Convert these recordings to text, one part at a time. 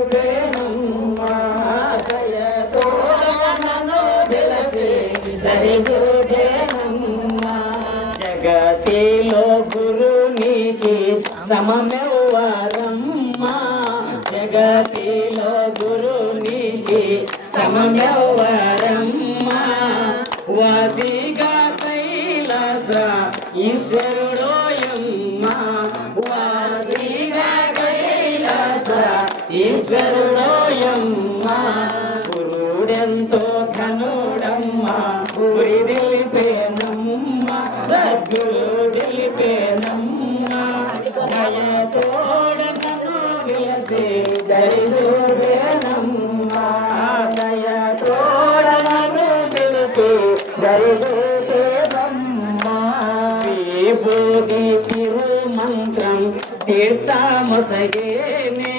దరిజూపేనమ్మా దయతోడనను వెలసి దరిజూపేనమ్మా జగతిలో గురునికి సమమెవ్వరమ్మా జగతిలో గురునికి సమమెవ్వరమ్మా వాసిగా కైలాస ఈశ్వరుడోయమ్మా వాసిగా కైలాస ఈశ్వరుడోయమ్మా గురుడెంతో ఘనుడమ్మా గురి దిలిపేనమ్మా సద్గురు దిలిపేనమ్మా దయతోడనను విలసి దరిజూపేనమ్మా దయతోడనను విలసి దరిజూపేనమ్మా విభూతి తిరుమంత్రం తీర్థమొసగేనే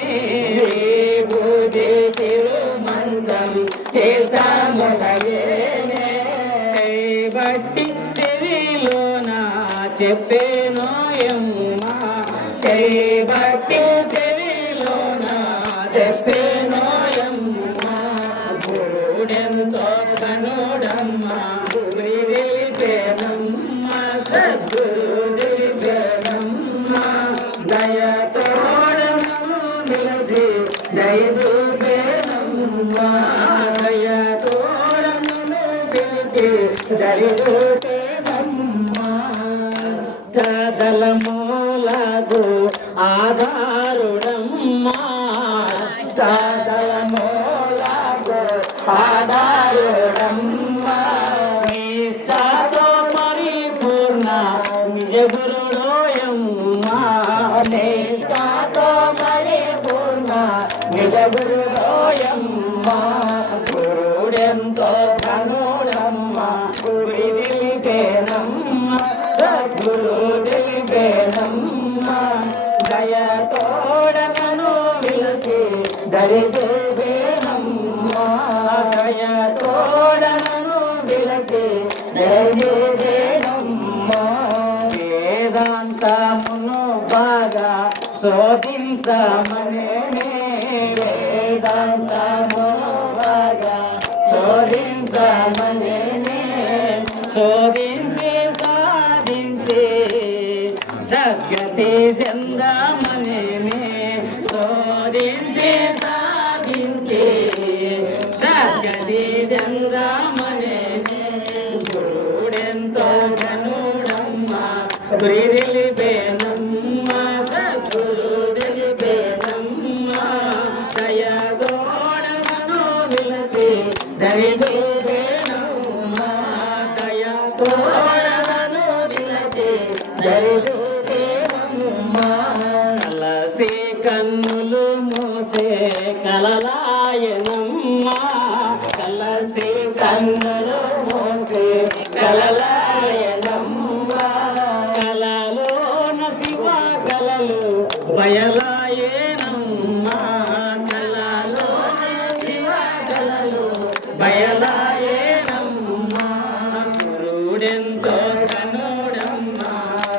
విభూతి తిరుమంత్రం తీర్థమొసగేనే చేయబట్టి చెవిలోన చెప్పేనోయమ్మా చేయబట్టి చెవిలోన చెప్పేనోయమ్మా గురుడెంతో ఘనుడమ్మా గురి దిలిపేనమ్మా సద్గురు దిలిపేనమ్మా దయతోడనను విలసి దరిజూపేనమ్మా దయతోడనను విలసి దరిజూపేనమ్మా అష్టదళమూలకు ఆధారుడమ్మా అష్టదళమూలకు ఆధారుడమ్మా నిష్ఠతో పరిపూర్ణ నిజ గురుడోయమ్మా నిష్ఠతో పరిపూర్ణ నిజ గురుడోయమ్మా గురుడెంతో ఘనుడమ్మా గురి దిలిపేనమ్మా సద్గురు దిలిపేనమ్మా దయతోడనను విలసి దరిజూపేనమ్మా దయతోడనను విలసి దరిజూపేనమ్మా వేదాంతమును బాగా శోధించమనేనే వేదాంతమును బాగా శోధించమనేనే శోధించి సాధించి సద్గతి చెందమనేనే శోధించి సాధించి సద్గతి చెందమనేనే గురుడెంతో ఘనుడమ్మా గురి దిలిపేనమ్మా సద్గురు దిలిపేనమ్మా దయతోడనను విలసి దరిజూపేనమ్మా దయతోడనను విలసి దరిజూపేనమ్మా కలసి కన్నులు మూసే కలలాయనమ్మా కలసి కన్నులు మూసే కలలాయనమ్మా కలలోన శివ కలలు బయలాయేనమ్మా కలలోన శివ కలలు బయలాయేనమ్మా గురుడెంతో ఘనుడమ్మా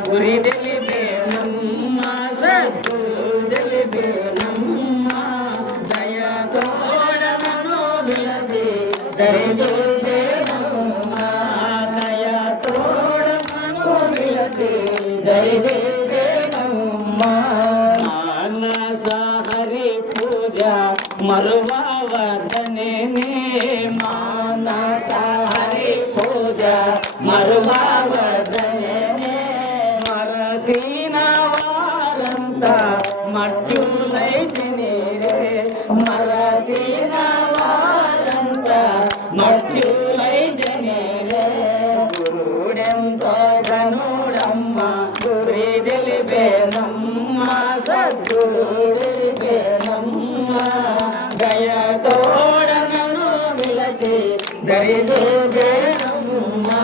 గురి దిలిపేనమ్మా సద్గురు దిలిపేనమ్మా దయతోడనను విలసి దరిజూపేనమ్మా దయతోడనను విలసి దరిజూపేనమ్మా మానస హరి పూజ మరువవదనేనే మానస హరి పూజ మరువవదనేనే మరచిన వారంతా మర్జులై చినిరే మరచిన వారంతా మర్జులై చినిరే గురుడెంతో ఘనుడమ్మా గురి దిలిపేనమ్మా సద్గురు దిలిపేనమ్మా దయతోడనను విలసి దరిజూపేనమ్మా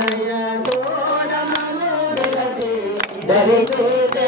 దయతోడనను విలసి దరిజూపేనమ్మా